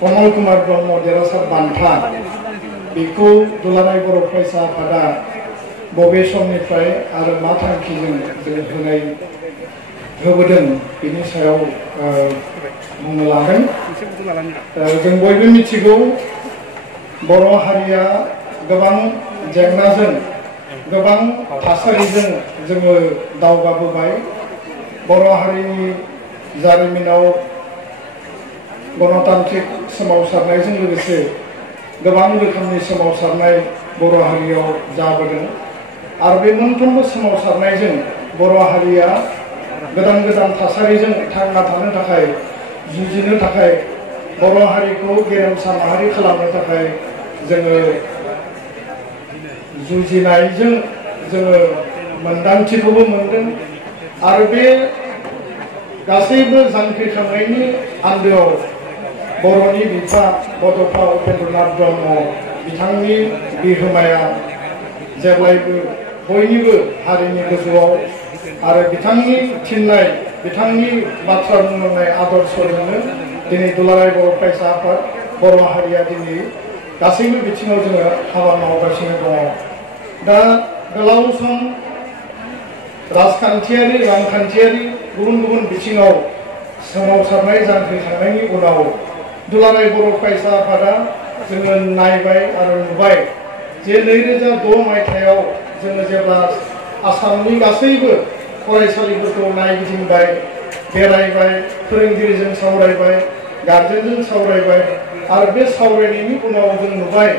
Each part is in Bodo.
कमल कुमार ब्रह्म देरहासार बान्था बेखौ दुलाराय बर' फरायसा आफादा बबे समनिफ्राय आरो मा थांखिजों जों होबोदों बेनि सायाव बुंनो लादों। जों बयबो मिथिगौ बर' हारिया गोबां जेंनाजों गोबां थासारिजों जोङो दावगाबोबाय। बर' हारिनि जारिमिनाव गणतान्त्रिक सोमावसारनायजों लोगोसे गोबां रोखोमनि सोमावसारनाय बर' हारियाव जाबोदों आरो बे मोनफ्रोमबो सोमावसारनायजों बर' हारिया गोदान गोदान थासारिजों थांना थानो थाखाय जुजिनो थाखाय बर' हारिखौ गेरेमसा माहारि खालामनो थाखाय जोङो जुजिनायजों जोङो मोनदांथिखौबो मोनदों आरो बे गासैबो जांख्रिखांनायनि आन्दोआव बर'नि बिफा बड'फा उपेन्द्रनाथ ब्रह्म बिथांनि बिहोमाया जेब्लायबो बयनिबो हारिनि गोजौआव आरो बिथांनि थिननाय बिथांनि बाथ्रा बुंनाय आदर्शजोंनो दिनै दुलाराय बर' फरायसा आफाद बर' हारिया दिनै गासैबो बिथिङाव जोङो हाबा मावगासिनो दङ। दा गोलाव सम राजखान्थियारि रांखान्थियारि गुबुन गुबुन बिथिङाव सोमावसारनाय जांख्रिखांनायनि उनाव दुलाराय बर' फरायसा आफादा जोङो नायबाय आरो नुबाय जे 2006 मायथाइयाव जोङो जेब्ला आसामनि गासैबो फरायसालिफोरखौ नायगिदिंबाय बेरायबाय फोरोंगिरिजों सावरायबाय गार्जेनजों सावरायबाय आरो बे सावरायनायनि उनाव जों नुबाय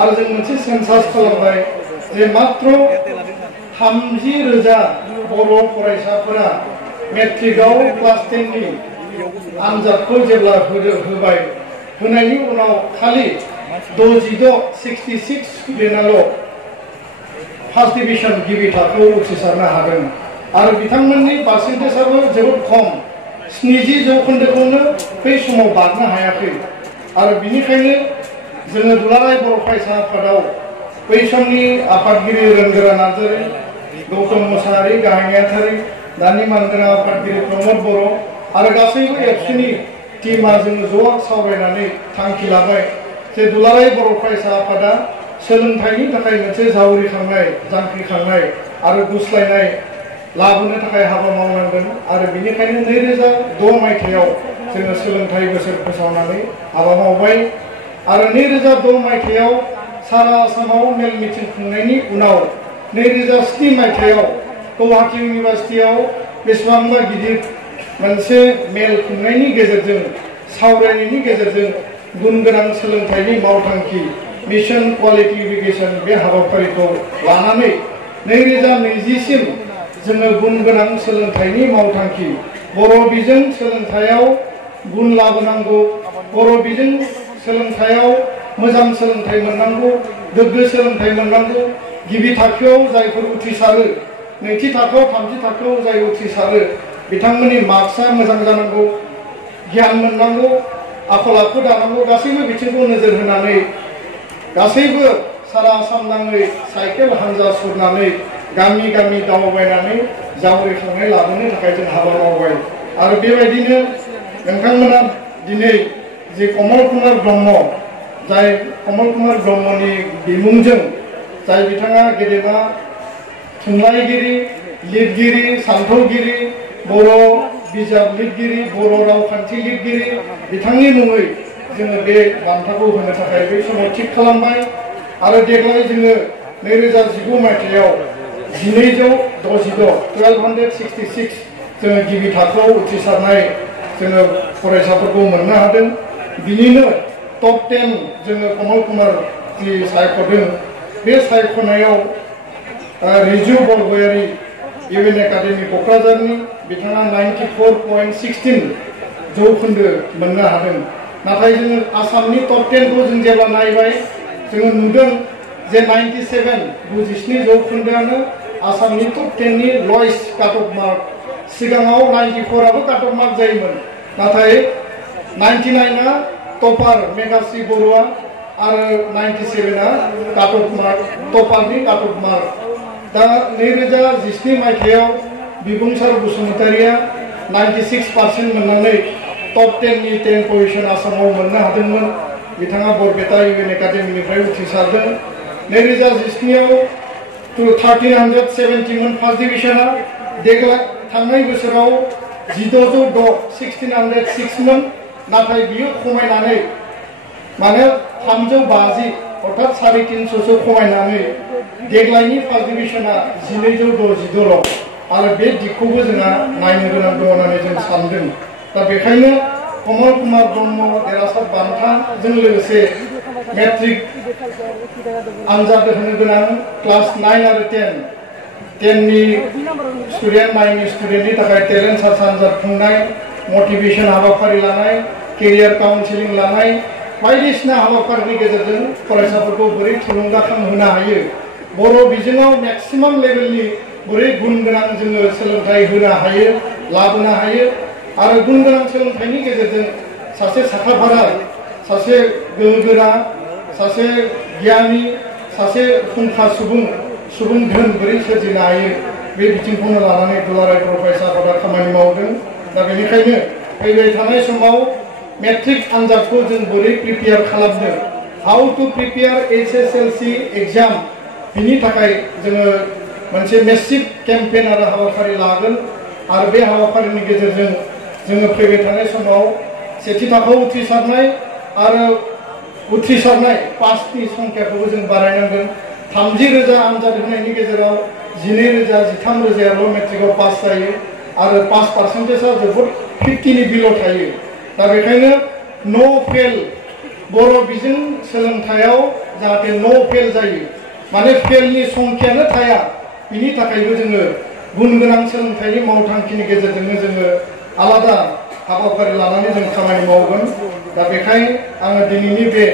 आरो जों मोनसे सेन्सास खालामबाय जे मात्र 30,000 बर' फरायसाफोरा मेट्रिकआव क्लास 10 नि आनजादखौ जेब्ला होबाय होनायनि उनाव खालि 66 स्टुडेन्टआल' फार्स्ट डिभिजन गिबि थाखोआव उथ्रिसारनो हादों आरो बिथांमोननि पार्सेन्टेजआबो जोबोद खम 70% बै समाव बारनो हायाखै आरो बिनिखायनो जोङो दुलाराय बर' फरायसा आफादाव बै समनि आफादगिरि रोंगोरा नार्जारि गौतम मुसाहारि गाहाय नेहाथारि दानि मानगोनां आफादगिरि प्रमद बर' आरो गासैबो एबसुनि टीमा जोङो ज' सावरायनानै थांखि लाबाय जे दुलाराय बर' फरायसा आफादा सोलोंथाइनि थाखाय मोनसे जावरिखांनाय जांख्रिखांनाय आरो गुस्लायनाय लाबोनो थाखाय हाबा मावनांगोन आरो बिनिखायनो 2006 मायथाइयाव जोङो सोलोंथाइ बोसोर फोसावनानै हाबा मावबाय आरो 2006 मायथाइयाव सारा आसामाव मेल मिटिं खुंनायनि उनाव 2007 मायथाइयाव गुवाहाटी इउनिभार्सिटियाव बेसेबांबा गिदिर मोनसे मेल खुंनायनि गेजेरजों सावरायनायनि गेजेरजों गुन गोनां सोलोंथाइनि मावथांखि मिशन क्वालिटी इडुकेशन बे हाबाफारिखौ लानानै 2020 सिम जोङो गुन गोनां सोलोंथाइनि मावथांखि बर' बिजों सोलोंथाइयाव गुन लाबोनांगौ बर' बिजों सोलोंथाइयाव मोजां सोलोंथाइ मोननांगौ गोग्गो सोलोंथाइ मोननांगौ गिबि थाखोआव जायफोर उथ्रिसारो नैथि थाखोआव थामथि थाखोआव जाय उथ्रिसारो बिथांमोननि मार्क्सआ मोजां जानांगौ गियान मोननांगौ आखल आखु दानांगौ गासैबो बिथिंखौ नोजोर होनानै गासैबो सारा आसाम नाङै साइकेल हानजा सुरनानै गामि गामि दावबायनानै जावरिखांनाय लाबोनो थाखाय जों हाबा मावबाय आरो बेबायदिनो नोंथांमोना दिनै जे कमल कुमार ब्रह्म जाय कमल कुमार ब्रह्मनि बिमुंजों जाय बिथाङा गेदेमा थुनलाइगिरि लिरगिरि सानथौगिरि बर' बिजाब लिरगिरि बर' रावखान्थि लिरगिरि बिथांनि मुङै जोङो बे बान्थाखौ होनो थाखाय बै समाव थिग खालामबाय आरो देग्लाय जोङो 2019 मायथाइयाव 1266 जोङो गिबि थाखोआव उथ्रिसारनाय जोङो फरायसाफोरखौ मोननो हादों बिनिनो टप 10 जोङो कमल कुमार जि सायख'दों बे सायख'नायाव रिजु बरगयारि इउएन एकाडेमि क'क्राझारनि बिथाङा 94.16 जौखोन्दो मोननो हादों नाथाय जोङो आसामनि टप 10 खौ जों जेब्ला नायबाय जोङो नुदों जे 97 जौखोन्दोआनो आसामनि टप 10 नि लयेस्ट काट अफ मार्क सिगाङाव 94 आबो काट अफ मार्क जायोमोन नाथाय 99 आ टपार मेघाश्री बरुवा आरो 97 आ काट अफ मार्क टपारनि काट अफ मार्क दा 2017 मायथाइयाव बिबुंसार बसुमतारिया 96% मोननानै टप 10 नि 10 पजिशन आसामाव मोननो हादोंमोन बिथाङा बरपेटा इउएन एकाडेमीनिफ्राय उथ्रिसारदों 2017 आव 1370 मोन फार्स्ट डिविजनआ देग्लाय थांनाय बोसोराव 1606 मोन नाथाय बियो खमायनानै माने 350 अर्थात 350 सो खमायनानै देग्लायनि फार्स्ट डिविजनआ 1262 आरो बे दिगखौबो जोंहा नायनो गोनां दं होननानै जों सानदों दा बेखायनो कमल कुमार ब्रह्म देरहासार बान्थाजों लोगोसे मेट्रिक आनजाद होनो गोनां क्लास 9 आरो 10 नि स्टुडेन्ट 9 नि स्टुडेन्टनि थाखाय टेलेन्ट सार्च आनजाद खुंनाय मोटिवेशन हाबाफारि लानाय केरियार काउन्सिलिं लानाय बायदिसिना हाबाफारिनि गेजेरजों फरायसाफोरखौ बोरै थुलुंगाखां होनो हायो बर' बिजोङाव मेक्सिमाम लेभेलनि बोरै गुन गोनां जोङो सोलोंथाइ होनो हायो लाबोनो हायो आरो गुन गोनां सोलोंथाइनि गेजेरजों सासे साखाफारा सासे गोहोगोरा सासे गियानि सासे फुंखा सुबुं धोन बोरै सोरजिनो हायो बे बिथिंखौनो लानानै दुलाराय बर' फरायसा आफादा खामानि मावदों दा बेनिखायनो फैबाय थानाय समाव मेट्रिक आनजादखौ जों बोरै प्रिपेयार खालामनो how to prepare HSLC exam बिनि थाखाय जोङो मोनसे मेसिभ केम्पेन आरो हाबाफारि लागोन आरो बे हाबाफारिनि गेजेरजों जोङो फैबाय थानाय समाव सेथि थाखोआव उथ्रिसारनाय आरो उथ्रिसारनाय पासनि संख्याखौबो जों बारायनांगोन 30,000 आनजाद होनायनि गेजेराव 12,000 13,000 मेट्रिकआव पास जायो आरो पास पार्सेन्टेजआ जोबोद 50 नि बिल' थायो दा बेखायनो नो फेल बर' बिजों सोलोंथायाव जाहाथे नो फेल जायो माने फेलनि संख्यानो थाया बिनि थाखायबो जोङो गुन गोनां सोलोंथाइनि मावथांखिनि गेजेरजोंनो जोङो आलादा हाबाफारि लानानै जों खामानि मावगोन दा बेखायनो आङो दिनैनि बे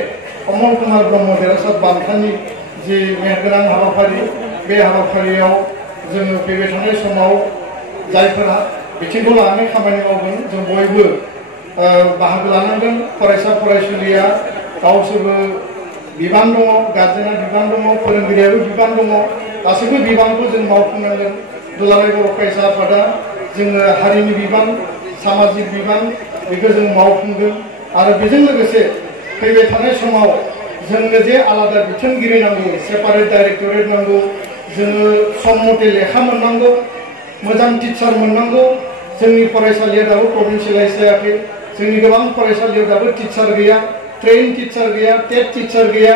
कमल कुमार ब्रह्म देरहासार बान्थानि जि मेहेरगोनां हाबाफारि बे हाबाफारियाव जोङो फैबाय थानाय समाव जायफोरा बिथिंखौ लानानै खामानि मावगोन जों बयबो बाहागो लानांगोन फरायसा फरायसुलिया गावसोरबो बिबान दङ गार्जेना बिबान दङ फोरोंगिरियाबो बिबान दङ गासैबो बिबानखौ जों मावफुंनांगोन दुलाराय बर' फरायसा आफादा जोङो हारिनि बिबान सामाजिक बिबान बेखौ जों मावफुंगोन आरो बेजों लोगोसे फैबाय थानाय समाव जोंनो जे आलादा बिथोनगिरि नांगौ सेपारेट डाइरेक्टरेट नांगौ जोङो सम मथे लेखा मोननांगौ मोजां टिचार मोननांगौ जोंनि फरायसालिया दाबो प्रभिन्सियेलाइज जायाखै जोंनि गोबां फरायसालियाव दाबो टिचार गैया ट्रेन टिचार गैया टेट टिचार गैया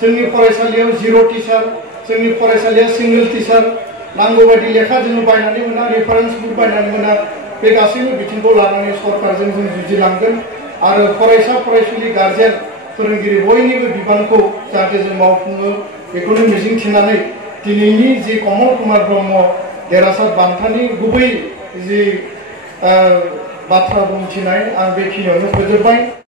जोंनि फरायसालियाव 0 टिचार जोंनि फरायसालिया सिंगल टिचार नांगौ बायदि लेखा जोङो बायनानै मोना रेफारेन्स बुक बायनानै मोना बे गासैबो बिथिंखौ लानानै सरकारजों जों जुजिलांगोन आरो फरायसा फरायसुलि गार्जेन फोरोंगिरि बयनिबो बिबानखौ जाहाथे जों मावफुङो बेखौनो मिजिंथिनानै दिनैनि जि कमल कुमार ब्रह्म देरहासार बान्थानि गुबै जि बाथ्रा बुंथिनाय आं बेखिनियावनो फोजोबबाय।